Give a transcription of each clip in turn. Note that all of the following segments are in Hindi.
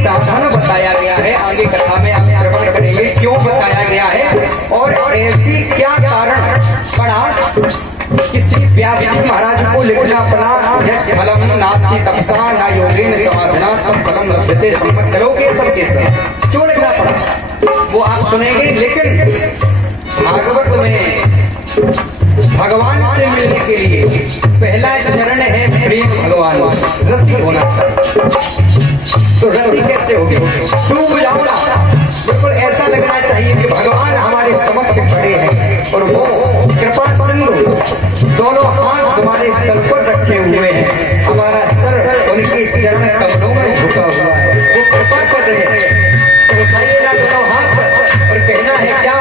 साधन बताया गया है, आगे कथा में आप श्रवण करेंगे क्यों बताया गया है और ऐसी क्या कारण पड़ा। किसी व्यास जी महाराज को लिखना पड़ा यस्य फलम नास्ति तपसा न योगेन समाधना तब फलम लभ्यते सम्मत करोगे सब कीर्तन क्यों लिखना पड़ा वो आप सुनेंगे। लेकिन भागवत में भगवान से मिलने के लिए पहला चरण है प्रेम भगवान से रति होना चाहिए। तो रति कैसे होगी, डूब जाऊंगा, बिल्कुल ऐसा लगना चाहिए कि भगवान हमारे समक्ष खड़े हैं और वो कृपा सिंधु दोनों हाथ हमारे सर पर रखे हुए हैं, हमारा सर उनके चरण कमलों में झुका हुआ है, वो कृपा कर रहे हैं। तो उठाइएगा दोनों हाथ और कहना है क्या,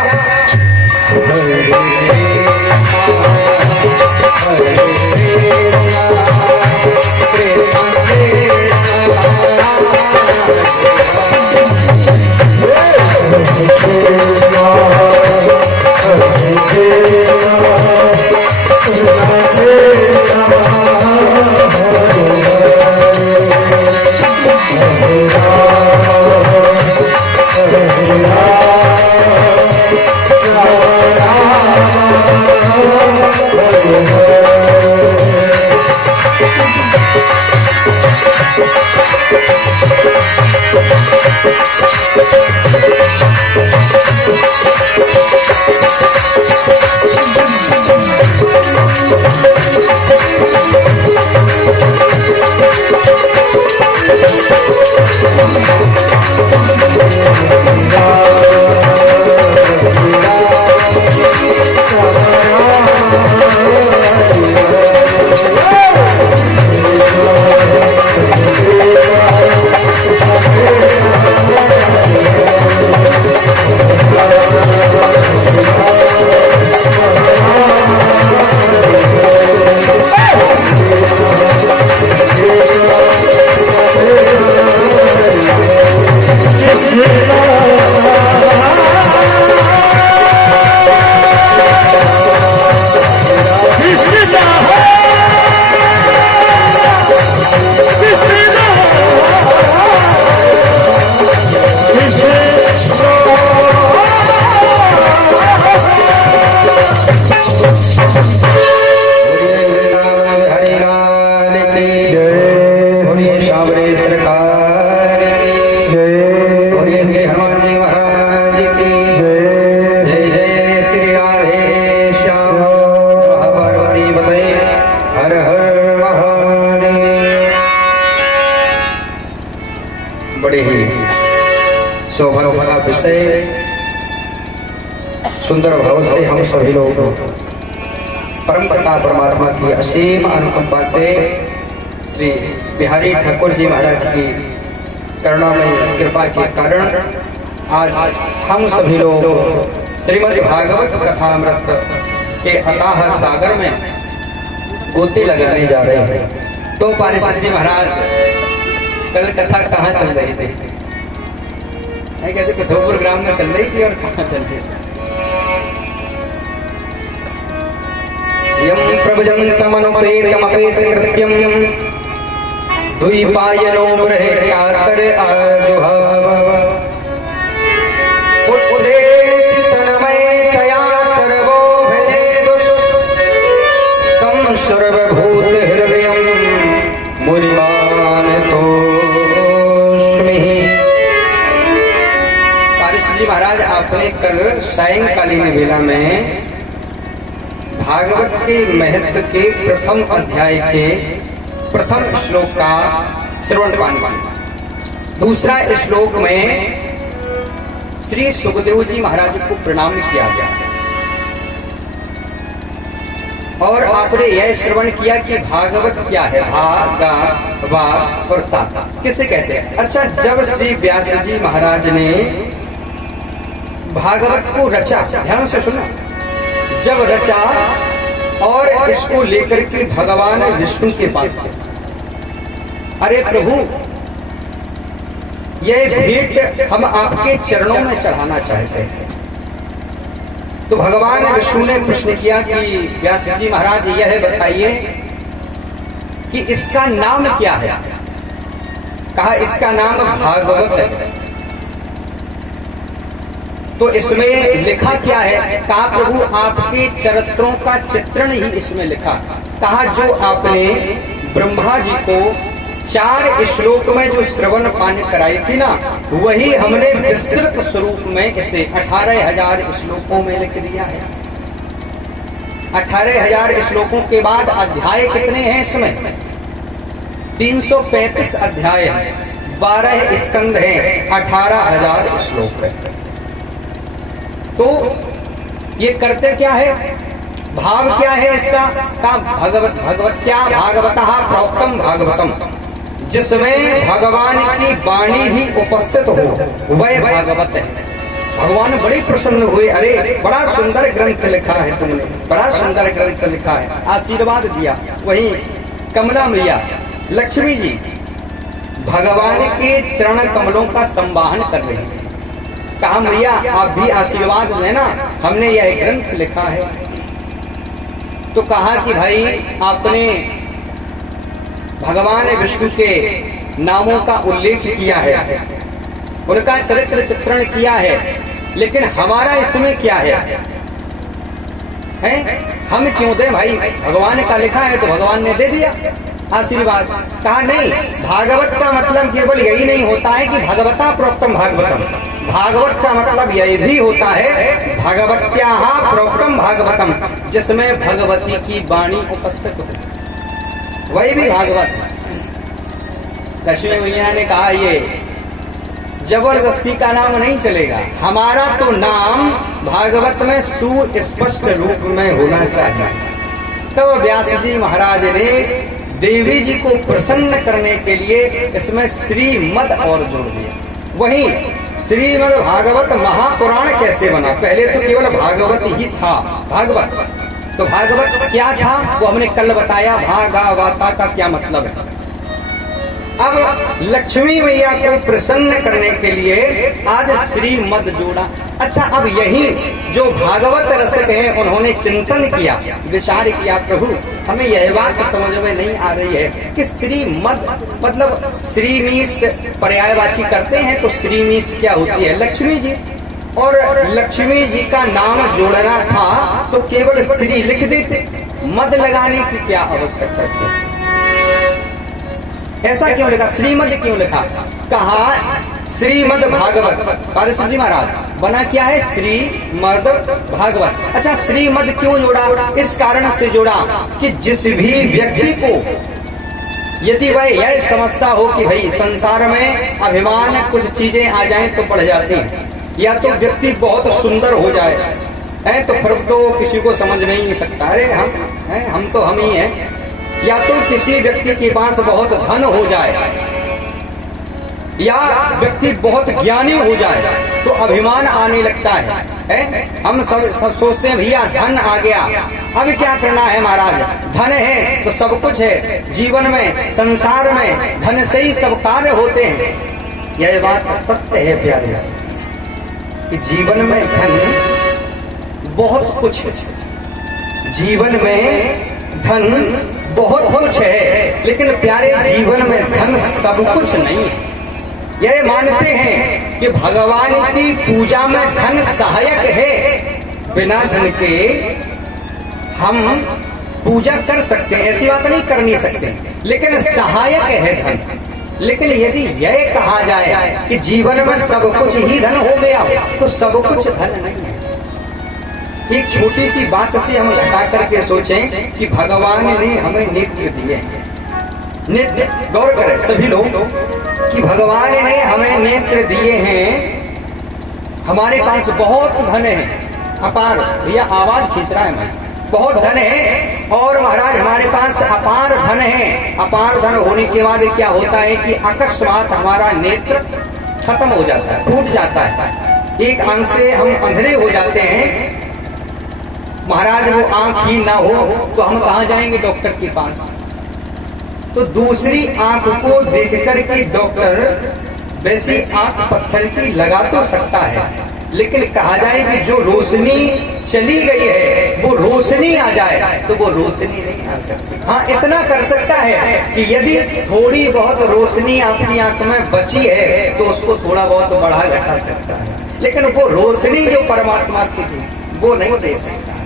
सुंदर भाव से हम सभी लोग परम पिता परमात्मा की असीम अनुकंपा से श्री बिहारी ठाकुर जी महाराज की करुणामय कृपा के कारण आज हम सभी लोग श्रीमद् भागवत कथामृत के अथाह सागर में गोते लगाने जा रहे हैं। तो पारिषद जी महाराज कल कथा कहाँ चल रही थी, कहते कथोपुर ग्राम में चल रही थी और कहाँ चल रही थी। यं प्रभजन्तमनुपेतमपेतकृत्यं द्विपायनो बृहत्यातर आजुहाव पुत्रेति तन्मयतया सर्वो भेदुष तं सर्वभूतहृदयं मुनिमानतोऽस्मि। पारिश जी महाराज, आपने कल सायंकालीन वेला में भागवत के महत्व के प्रथम अध्याय के प्रथम श्लोक का श्रवण पान। दूसरा श्लोक में श्री सुखदेव जी महाराज को प्रणाम किया गया और आपने यह श्रवण किया कि भागवत क्या है। भागा वा और ता किसे कहते हैं? अच्छा, जब श्री व्यास जी महाराज ने भागवत को रचा, ध्यान से सुना, जब रचा और इसको लेकर के भगवान विष्णु के पास गए, अरे प्रभु, यह भेंट हम आपके चरणों में चढ़ाना चाहते हैं। तो भगवान विष्णु ने प्रश्न किया कि व्यास जी महाराज, यह बताइए कि इसका नाम क्या है? कहा इसका नाम भागवत है। तो इसमें लिखा क्या है? कहा प्रभु, आपके चरित्रों का चित्रण ही इसमें लिखा। कहा जो आपने ब्रह्मा जी को 4 श्लोक में जो श्रवण पान कराई थी ना, वही हमने विस्तृत स्वरूप में इसे 18,000 श्लोकों में लिख दिया है। 18,000 श्लोकों के बाद अध्याय कितने हैं इसमें? 335 अध्याय है, 12 स्कंद हैं, 18,000 श्लोक है। तो ये करते क्या है? भाव क्या है इसका? का भगवत भगवत्या भागवतः प्रोक्तम भागवतम, जिसमें भगवान की वाणी ही उपस्थित हो वह भागवत है। भगवान बड़े प्रसन्न हुए, अरे बड़ा सुंदर ग्रंथ लिखा है तुमने, बड़ा सुंदर ग्रंथ लिखा है, आशीर्वाद दिया। वहीं कमला मैया लक्ष्मी जी भगवान के चरण कमलों का संवाहन कर रही है। कहा मैया आप भी आशीर्वाद देना, हमने यह ग्रंथ लिखा है। तो कहा कि भाई आपने भगवान विष्णु के नामों का उल्लेख किया है, उनका चरित्र चित्रण किया है, लेकिन हमारा इसमें क्या है? हम क्यों दें भाई? भगवान का लिखा है तो भगवान ने दे दिया आशीर्वाद। कहा नहीं, भागवत का मतलब केवल यही नहीं होता है कि भगवता प्रोक्तम भागवतम। भागवत का मतलब यही भी होता है भगवत्याः प्रोक्तम भागवतम, जिसमें भगवती की वाणी उपस्थित हो, वही भी भागवत है। लक्ष्मी मैया ने कहा ये जबरदस्ती का नाम नहीं चलेगा, हमारा तो नाम भागवत में सुस्पष्ट रूप में होना चाहिए। तो व्यास जी महाराज ने देवी जी को प्रसन्न करने के लिए इसमें श्रीमद और जोड़ दिया। वहीं श्रीमद भागवत महापुराण कैसे बना? पहले तो केवल भागवत ही था, भागवत। तो भागवत क्या था वो हमने कल बताया, भागावाता का क्या मतलब है। अब लक्ष्मी मैया को प्रसन्न करने के लिए आज श्रीमद जोड़ा। अच्छा, अब यही जो भागवत रसिक हैं उन्होंने चिंतन किया, विचार किया, प्रभु हमें यह बात समझ में नहीं आ रही है कि श्रीमद मतलब श्रीमीश पर्यायवाची करते हैं, तो श्रीमीश क्या होती है? लक्ष्मी जी। और लक्ष्मी जी का नाम जोड़ना था तो केवल श्री लिख देते, मद लगाने की क्या आवश्यकता थी? ऐसा क्यों लिखा? श्रीमद क्यों लिखा? कहा श्रीमद भागवत। पारस जी महाराज बना क्या है? श्रीमद भागवत। अच्छा, श्रीमद क्यों जोड़ा? इस कारण से जोड़ा कि जिस भी व्यक्ति को यदि वह यह समझता हो कि भाई संसार में अभिमान कुछ चीजें आ जाएं तो बढ़ जाती हैं, या तो व्यक्ति बहुत सुंदर हो जाए तो फिर तो किसी को समझ में ही नहीं सकता, अरे हम तो हम ही हैं, या तो किसी व्यक्ति के पास बहुत धन हो जाए, या व्यक्ति बहुत ज्ञानी हो जाए तो अभिमान आने लगता है। हम सब सोचते हैं भैया धन आ गया, अब क्या करना है महाराज, धन है तो सब कुछ है, जीवन में संसार में धन से ही सब कार्य होते हैं। यह बात सत्य है प्यारे कि जीवन में धन बहुत कुछ है, जीवन में धन बहुत कुछ है, लेकिन प्यारे जीवन में धन सब कुछ नहीं है। यह मानते हैं कि भगवान की पूजा में धन सहायक है, बिना धन के हम पूजा कर सकते हैं, ऐसी बात नहीं कर नहीं सकते, लेकिन सहायक है धन। लेकिन यदि यह कहा जाए कि जीवन में सब कुछ ही धन हो गया, तो सब कुछ धन नहीं है। एक छोटी सी बात से हम घटा करके सोचें कि भगवान ने हमें नेत्र दिए हैं। नेत्र, गौर करें सभी लोग कि भगवान ने हमें नेत्र दिए हैं। हमारे पास बहुत धन है, अपार, भैया आवाज खींच रहा है मैं, बहुत धन है। और महाराज हमारे पास अपार धन है। अपार धन होने के बाद क्या होता है कि अकस्मात हमारा नेत्र खत्म हो जाता है, टूट जाता है, एक आंख से हम अंधेरे हो जाते हैं। महाराज वो आंख ही ना हो तो हम कहाँ जाएंगे डॉक्टर के पास? तो दूसरी आंख को देख कर के डॉक्टर वैसी आंख पत्थर की लगा तो सकता है, लेकिन कहा जाए कि जो रोशनी चली गई है वो रोशनी आ जाए, तो वो रोशनी नहीं आ सकती। हाँ, इतना कर सकता है कि यदि थोड़ी बहुत रोशनी आपकी आंख में बची है तो उसको थोड़ा बहुत बढ़ा घटा सकता है, लेकिन वो रोशनी जो परमात्मा की थी वो नहीं दे सकता।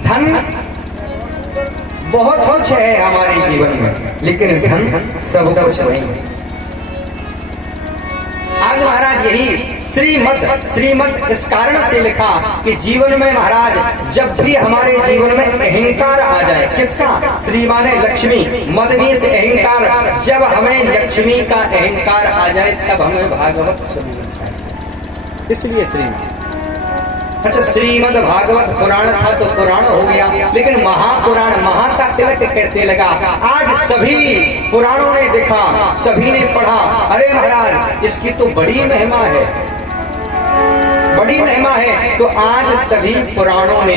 धन बहुत कुछ है हमारे जीवन में, लेकिन धन सब कुछ नहीं है। आज महाराज यही श्रीमद इस कारण से लिखा कि जीवन में महाराज जब भी हमारे जीवन में अहंकार आ जाए, किसका? श्री माने लक्ष्मी, मदवी से अहंकार, जब हमें लक्ष्मी का अहंकार आ जाए तब हमें भागवत सुनना चाहिए। इसलिए श्रीमद, अच्छा श्रीमद भागवत पुराण था तो पुराण हो गया, लेकिन महापुराण, महा का तिलक कैसे लगा? आज सभी पुराणों ने देखा, सभी ने पढ़ा, अरे महाराज इसकी तो बड़ी महिमा है, बड़ी महिमा है। तो आज सभी पुराणों ने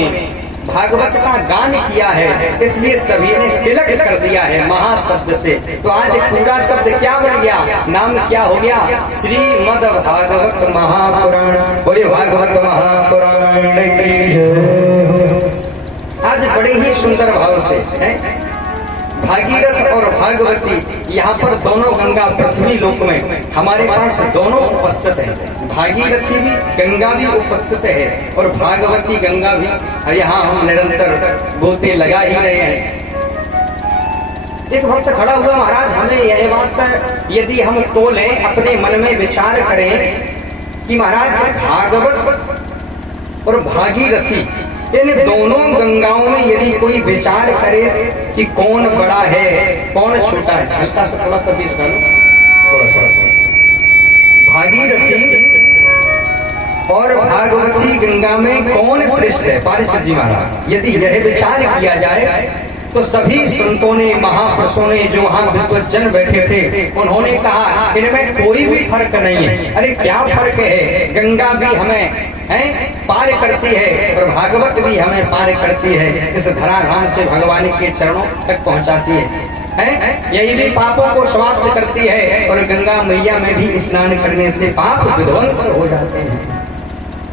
भागवत का गान किया है, इसलिए सभी ने तिलक कर दिया है महा शब्द से। तो आज पूरा शब्द क्या बन गया? नाम क्या हो गया? श्रीमद भागवत महापुराण। बोले भागवत महापुराण की जय। आज बड़े ही सुंदर भाव से है भागीरथ और भागवती, यहाँ पर दोनों गंगा पृथ्वी लोक में हमारे पास दोनों उपस्थित है। भागीरथी भी, गंगा भी उपस्थित है और भागवती गंगा भी यहाँ हम निरंतर गोते लगा ही रहे हैं। एक भक्त खड़ा हुआ, महाराज हमें यह बात यदि हम तोलें, अपने मन में विचार करें कि महाराज भागवत और भागीरथी इन दोनों गंगाओं में यदि कोई विचार करे कि कौन बड़ा है कौन छोटा है, हल्का सा थोड़ा सा बीच डालो, थोड़ा सा। भागीरथी और भागवती गंगा में कौन श्रेष्ठ है? पारिषद जी महाराज यदि यह विचार किया जाए तो सभी संतों ने, महापुरुषों ने, जो वहां विद्वज्जन बैठे थे, उन्होंने कहा इनमें कोई भी फर्क नहीं है। अरे क्या फर्क है? गंगा भी हमें पार करती है और भागवत भी हमें पार करती है, इस धराधाम से भगवान के चरणों तक पहुंचाती है। यही भी पापों को समाप्त करती है और गंगा मैया में भी स्नान करने से पाप विध्वंस हो जाते हैं।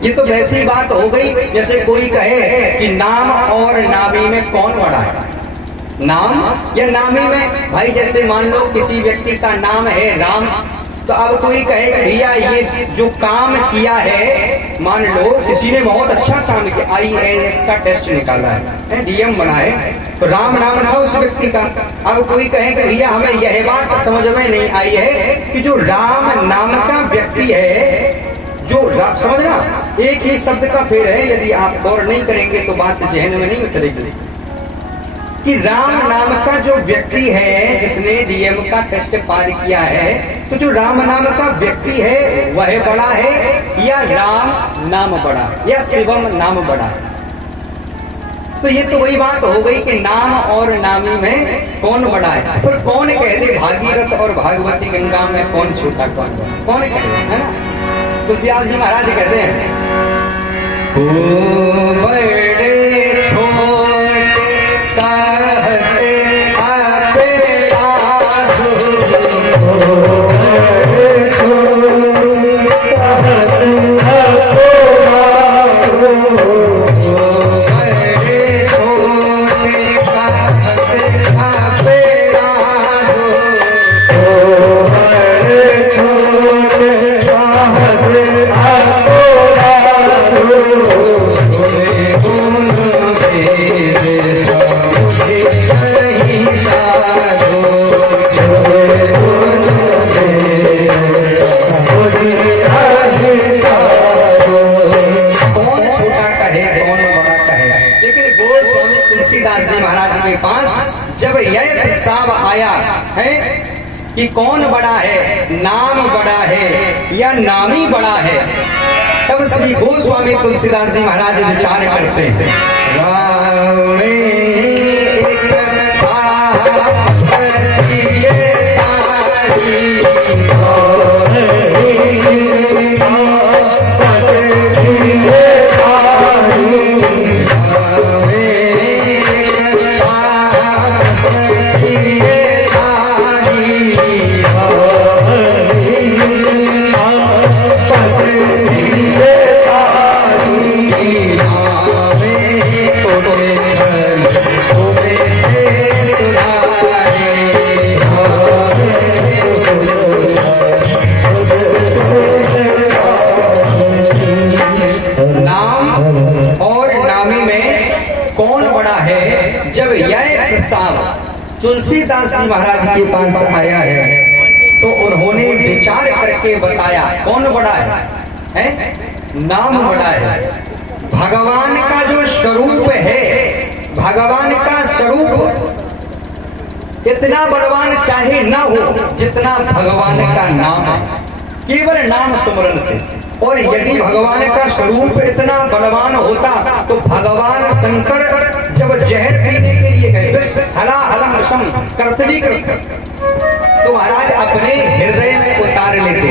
ये तो वैसी बात हो गई जैसे कोई कहे कि नाम और नामी में कौन बड़ा है? नाम या नामी में? भाई जैसे मान लो किसी व्यक्ति का नाम है राम, तो अब कोई कहेगा भैया ये जो काम किया है, मान लो किसी ने बहुत अच्छा काम किया, IAS का टेस्ट निकाला है, DM बना है, तो राम नाम था उस व्यक्ति का। अब कोई कहेगा भैया हमें यह बात समझ में नहीं आई है कि जो राम नाम का व्यक्ति है, जो समझना एक ही शब्द का फेर है, यदि आप गौर नहीं करेंगे तो बात जहन में नहीं उतरेगी कि राम नाम का जो व्यक्ति है जिसने DM का टेस्ट पार किया है, तो जो राम नाम का व्यक्ति है वह बड़ा है या राम नाम बड़ा है या शिवम नाम बड़ा है? तो ये तो वही बात हो गई कि नाम और नामी में कौन बड़ा है। फिर कौन कहते भागीरथ और भागवती गंगा में कौन छोटा कौन बड़ा? कौन कहते है ना? तुलसीदास जी महाराज कहते हैं ओ बड़े छोटे कहते आते साधु, बड़े छोटे कि कौन बड़ा है, नाम बड़ा है या नामी बड़ा है, तब श्री गोस्वामी तुलसीदास जी महाराज विचार करते हैं। तुलसीदास जी महाराज के पास आया है तो उन्होंने विचार करके बताया कौन बड़ा है? नाम बड़ा है। भगवान का जो स्वरूप है, भगवान का स्वरूप इतना बलवान चाहे ना हो जितना भगवान का नाम है, केवल नाम सुमरन से। और यदि भगवान का स्वरूप इतना बलवान होता तो भगवान शंकर जब जहर पीने के लिए गए, तो महाराज अपने हृदय में उतार लेते।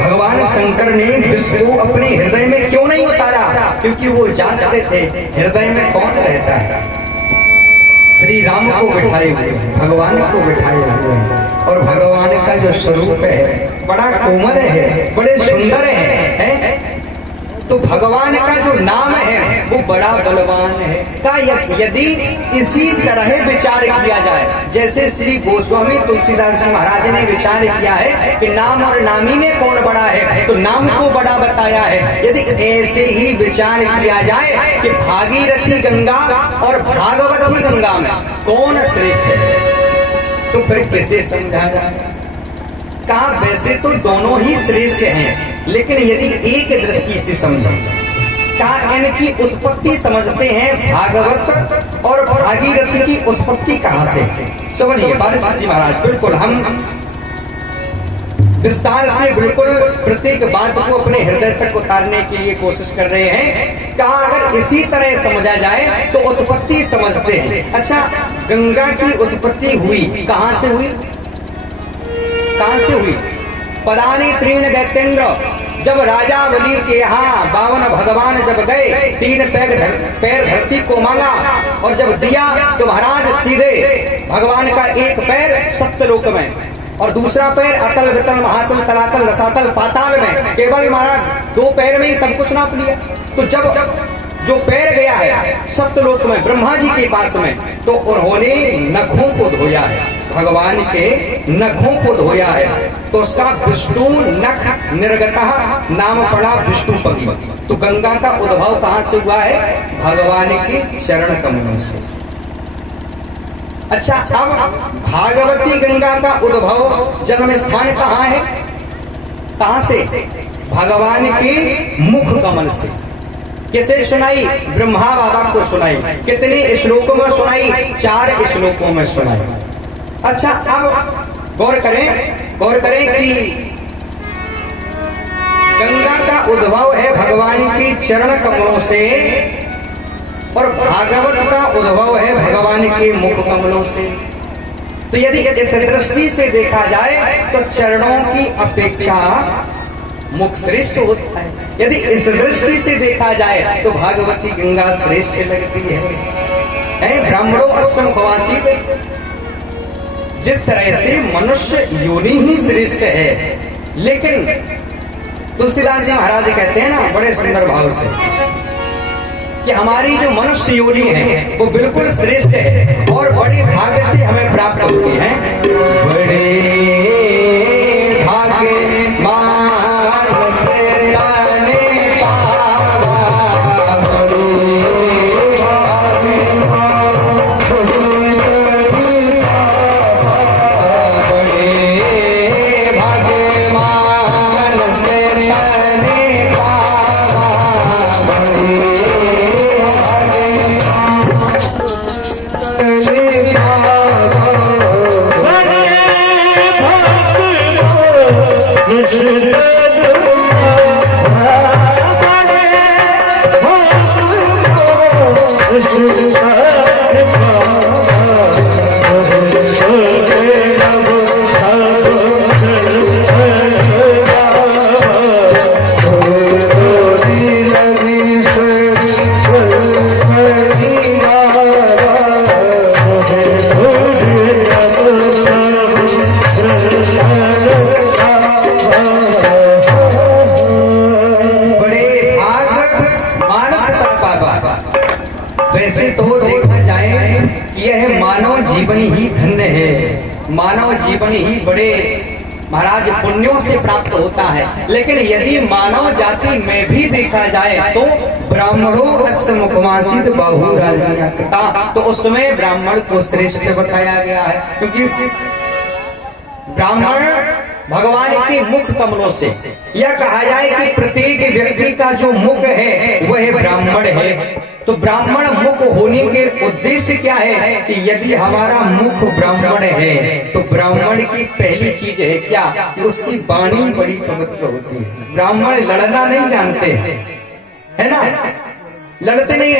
भगवान शंकर ने विष को अपने हृदय में क्यों नहीं उतारा? क्योंकि वो जानते थे हृदय में कौन रहता है। श्री राम को बिठाए हुए, भगवान को बिठाए हुए, और भगवान का जो स्वरूप है बड़ा कोमल है, बड़े सुंदर है? तो भगवान का जो नाम है वो बड़ा बलवान है। का यदि इसी तरह विचार किया जाए, जैसे श्री गोस्वामी तुलसीदास जी महाराज ने विचार किया है कि नाम और नामी में कौन बड़ा है, तो नाम को बड़ा बताया है। यदि ऐसे ही विचार किया जाए कि भागीरथी गंगा और भागवती गंगा में कौन श्रेष्ठ है, तो फिर किसे समझाया? कहा वैसे तो दोनों ही श्रेष्ठ हैं, लेकिन यदि एक दृष्टि से समझो, कहा इनकी उत्पत्ति समझते हैं भागवत और भागीरथी की उत्पत्ति कहां से। समझिए पारस जी महाराज, बिल्कुल हम विस्तार से बिल्कुल प्रत्येक बात को अपने हृदय तक उतारने के लिए कोशिश कर रहे हैं। कहा अगर इसी तरह समझा जाए तो उत्पत्ति समझते हैं। अच्छा, गंगा की उत्पत्ति हुई कहां से हुई? कहां से हुई? पदानी तीन दैत्येंद्र, जब राजा बलि के यहाँ 52 भगवान जब गए, 3 पैर धरती को मांगा, और जब दिया तो महाराज सीधे भगवान का एक पैर सत्यलोक में और दूसरा पैर अतल वितल महातल तलातल रसातल पाताल में, केवल महाराज 2 पैर में ही सब कुछ नाप लिया। तो जब जो पैर गया है सत्यलोक में ब्रह्मा जी के पास में, तो उन्होंने नखों को धोया है, भगवान के नखों को धोया है, तो उसका विष्णु नख निर्गता नाम पड़ा विष्णुपति। तो गंगा का उद्भव कहां से हुआ है? भगवान के चरण कमलों से। अच्छा, अब भागवती गंगा का उद्भव जन्म स्थान कहां है? कहां से? भगवान के मुख कमल से। किसे सुनाई? ब्रह्मा बाबा को सुनाई। कितने श्लोकों में सुनाई? 4 श्लोकों में सुनाई। अच्छा, अब गौर करें कि गंगा का उद्भव है भगवान की चरण कमलों से, और भागवत का उद्भव है भगवान के मुख कमलों से। तो यदि इस दृष्टि से देखा जाए तो चरणों की अपेक्षा मुख श्रेष्ठ होता है। यदि इस दृष्टि से देखा जाए तो भागवती गंगा श्रेष्ठ लगती है। ब्राह्मणों असमखवासी, जिस तरह से मनुष्य योनि ही श्रेष्ठ है, लेकिन तुलसीदास जी महाराज कहते हैं ना बड़े सुंदर भाव से कि हमारी जो मनुष्य योनि है वो बिल्कुल श्रेष्ठ है और बड़े भाग्य से हमें प्राप्त होती है। बड़े भाग्य Hare ब्राह्मण ही बड़े महाराज पुण्यों से प्राप्त होता है। लेकिन यदि मानव जाति में भी देखा जाए तो ब्राह्मणों अस्य मुखमासित बाहु राजन्यकृता, तो उसमें ब्राह्मण को श्रेष्ठ बताया गया है, क्योंकि ब्राह्मण भगवान के मुख कमलों से, यह कहा जाए कि प्रत्येक व्यक्ति का जो मुख है वह ब्राह्मण है। तो ब्राह्मण मुख होने के उद्देश्य क्या है कि यदि हमारा मुख ब्राह्मण है तो ब्राह्मण की पहली चीज है क्या कि उसकी वाणी बड़ी पवित्र होती है। ब्राह्मण लड़ना नहीं जानते, है ना, लड़ते नहीं।